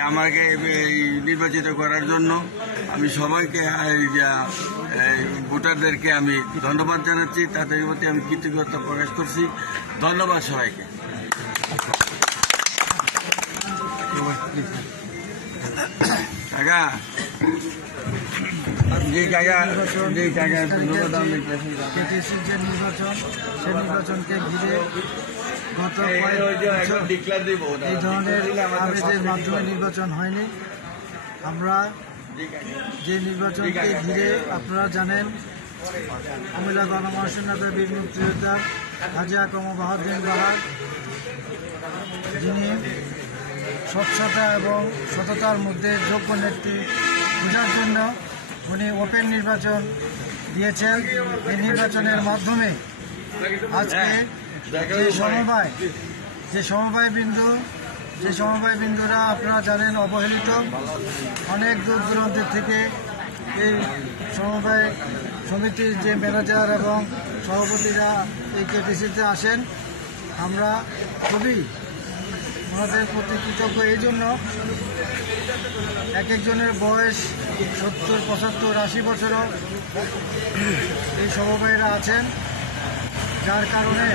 আমাকে নির্বাচিত করার জন্য আমি সবাইকে ভোটারদেরকে আমি ধন্যবাদ জানাচ্ছি, তাদের প্রতি আমি কৃতজ্ঞতা প্রকাশ করছি। ধন্যবাদ সবাইকে। কেটিসির যে নির্বাচন, সেই নির্বাচনকে ঘিরে গত এই ধরনের আবেদের মাধ্যমে নির্বাচন হয়নি। আমরা যে নির্বাচনকে ঘিরে আপনারা জানেন, কুমিল্লা গণমানুষের নেতা বীর মুক্তিযোদ্ধা হাজী আকম বাহাউদ্দিন বাহার, যিনি স্বচ্ছতা এবং সততার মধ্যে যোগ্য নেত্রী বোঝার জন্য উনি ওপেন নির্বাচন দিয়েছেন। এই নির্বাচনের মাধ্যমে আজকে যে সমবায় বিন্দুরা আপনারা জানেন অবহেলিত, অনেক দূর দূরান্তের থেকে এই সমবায় সমিতির যে ম্যানেজার এবং সভাপতিরা এই কেটিসিতে আসেন। আমরা খুবই ওনাদের প্রতি কৃতজ্ঞ। এই জন্য এক একজনের বয়স 70, 75, 80 বছরও এই সমবায়রা আছেন, যার কারণে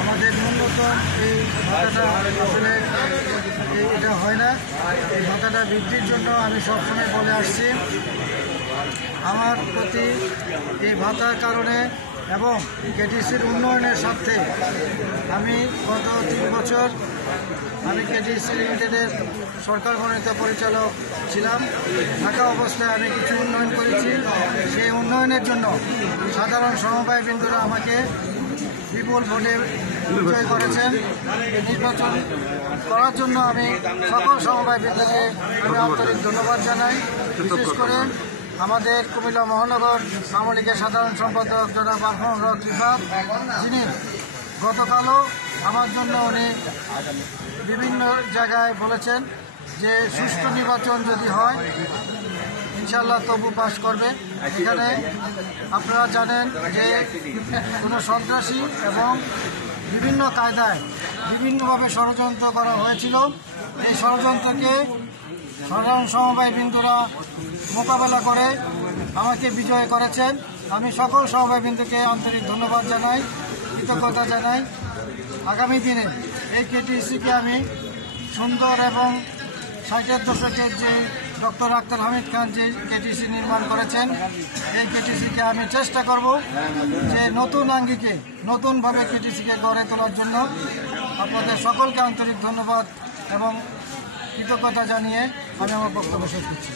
আমাদের ন্যূনতম এই ভাতাটা আসলে এটা হয় না। এই ভাতাটা বৃদ্ধির জন্য আমি সবসময় বলে আসছি, আমার প্রতি এই ভাতার কারণে এবং কেটিসির উন্নয়নের স্বার্থে আমি গত 3 বছর আমি কেটিসি লিমিটেডের সরকার মনোনীত পরিচালক ছিলাম। থাকা অবস্থায় আমি কিছু উন্নয়ন করেছি। সেই উন্নয়নের জন্য সাধারণ সমবায় বিন্দুরা আমাকে বিপুল ভোটে বিজয় করেছেন। নির্বাচন করার জন্য আমি সকল সমবায় বিন্দুকে আমি আন্তরিক ধন্যবাদ জানাই। বিশেষ করে আমাদের কুমিল্লা মহানগর আওয়ামী লীগের সাধারণ সম্পাদক জনাব আরফানুর হক রিফাত, যিনি গতকালও আমার জন্য উনি বিভিন্ন জায়গায় বলেছেন যে সুষ্ঠু নির্বাচন যদি হয় ইনশাল্লাহ তবু পাশ করবে। এখানে আপনারা জানেন যে কোনো সন্ত্রাসী এবং বিভিন্ন কায়দায় বিভিন্নভাবে ষড়যন্ত্র করা হয়েছিল। এই ষড়যন্ত্রকে সাধারণ সমবায় বিন্দুরা মোকাবেলা করে আমাকে বিজয় করেছেন। আমি সকল সমবায় বিন্দুকে আন্তরিক ধন্যবাদ জানাই, কৃতজ্ঞতা জানাই। আগামী দিনে এই কেটিসিকে আমি সুন্দর এবং 60-এর দশকের যে ডক্টর আক্তার হামিদ খান যে কেটিসি নির্মাণ করেছেন, এই কেটিসিকে আমি চেষ্টা করব যে নতুন আঙ্গিকে নতুনভাবে কেটিসিকে গড়ে তোলার জন্য। আপনাদের সকলকে আন্তরিক ধন্যবাদ এবং কৃতজ্ঞতা জানিয়ে আমি আমার বক্তব্য শেষ করছি।